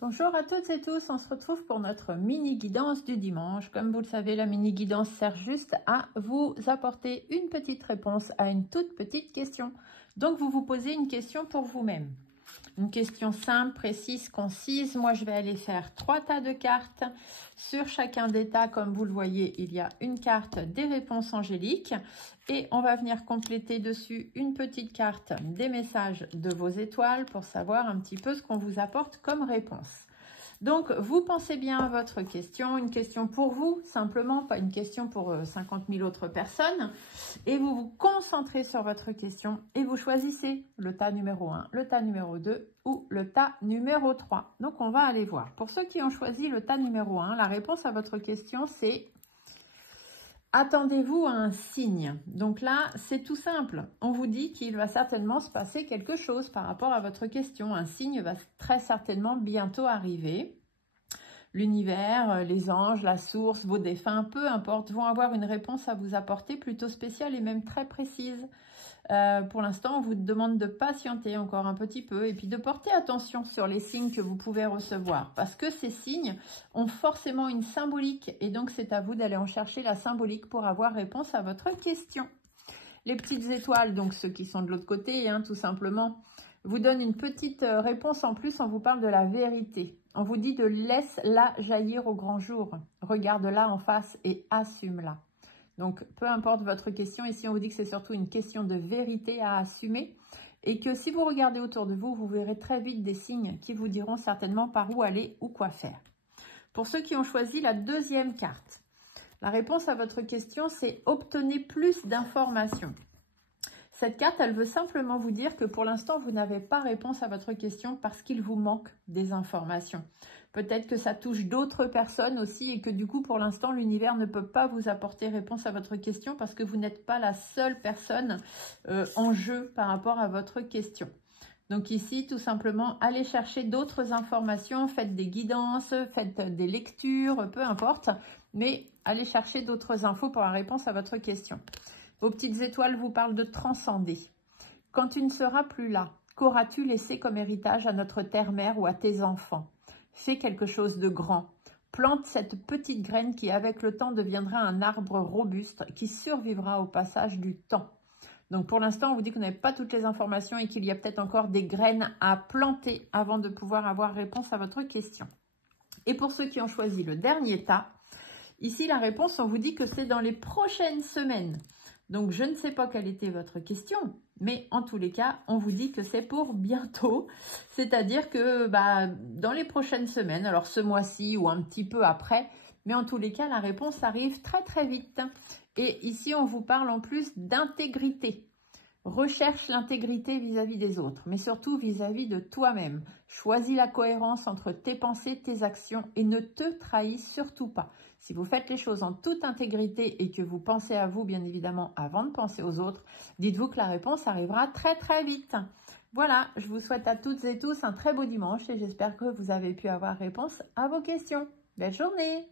Bonjour à toutes et tous, on se retrouve pour notre mini-guidance du dimanche. Comme vous le savez, la mini-guidance sert juste à vous apporter une petite réponse à une toute petite question. Donc, vous vous posez une question pour vous-même. Une question simple, précise, concise. Moi, je vais aller faire 3 tas de cartes. Sur chacun des tas, comme vous le voyez, il y a une carte des réponses angéliques. Et on va venir compléter dessus une petite carte des messages de vos étoiles pour savoir un petit peu ce qu'on vous apporte comme réponse. Donc, vous pensez bien à votre question, une question pour vous, simplement, pas une question pour 50 000 autres personnes. Et vous vous concentrez sur votre question et vous choisissez le tas numéro 1, le tas numéro 2 ou le tas numéro 3. Donc, on va aller voir. Pour ceux qui ont choisi le tas numéro 1, la réponse à votre question, c'est « Attendez-vous à un signe ». Donc là, c'est tout simple. On vous dit qu'il va certainement se passer quelque chose par rapport à votre question. Un signe va très certainement bientôt arriver. L'univers, les anges, la source, vos défunts, peu importe, vont avoir une réponse à vous apporter plutôt spéciale et même très précise. Pour l'instant, on vous demande de patienter encore un petit peu et puis de porter attention sur les signes que vous pouvez recevoir. Parce que ces signes ont forcément une symbolique et donc c'est à vous d'aller en chercher la symbolique pour avoir réponse à votre question. Les petites étoiles, donc ceux qui sont de l'autre côté, hein, tout simplement, vous donnent une petite réponse en plus, on vous parle de la vérité. On vous dit de laisse-la jaillir au grand jour. Regarde-la en face et assume-la. Donc, peu importe votre question, ici on vous dit que c'est surtout une question de vérité à assumer et que si vous regardez autour de vous, vous verrez très vite des signes qui vous diront certainement par où aller ou quoi faire. Pour ceux qui ont choisi la deuxième carte, la réponse à votre question, c'est « Obtenez plus d'informations ». Cette carte, elle veut simplement vous dire que pour l'instant, vous n'avez pas réponse à votre question parce qu'il vous manque des informations. Peut-être que ça touche d'autres personnes aussi et que du coup, pour l'instant, l'univers ne peut pas vous apporter réponse à votre question parce que vous n'êtes pas la seule personne en jeu par rapport à votre question. Donc ici, tout simplement, allez chercher d'autres informations, faites des guidances, faites des lectures, peu importe, mais allez chercher d'autres infos pour la réponse à votre question. Vos petites étoiles vous parlent de transcender. Quand tu ne seras plus là, qu'auras-tu laissé comme héritage à notre terre-mère ou à tes enfants? Fais quelque chose de grand. Plante cette petite graine qui, avec le temps, deviendra un arbre robuste qui survivra au passage du temps. Donc, pour l'instant, on vous dit que vous n'avez pas toutes les informations et qu'il y a peut-être encore des graines à planter avant de pouvoir avoir réponse à votre question. Et pour ceux qui ont choisi le dernier tas, ici, la réponse, on vous dit que c'est dans les prochaines semaines. Donc, je ne sais pas quelle était votre question, mais en tous les cas, on vous dit que c'est pour bientôt. C'est-à-dire que dans les prochaines semaines, alors ce mois-ci ou un petit peu après, mais en tous les cas, la réponse arrive très très vite. Et ici, on vous parle en plus d'intégrité. Recherche l'intégrité vis-à-vis des autres, mais surtout vis-à-vis de toi-même. Choisis la cohérence entre tes pensées, tes actions et ne te trahis surtout pas. Si vous faites les choses en toute intégrité et que vous pensez à vous, bien évidemment, avant de penser aux autres, dites-vous que la réponse arrivera très très vite. Voilà, je vous souhaite à toutes et tous un très beau dimanche et j'espère que vous avez pu avoir réponse à vos questions. Belle journée!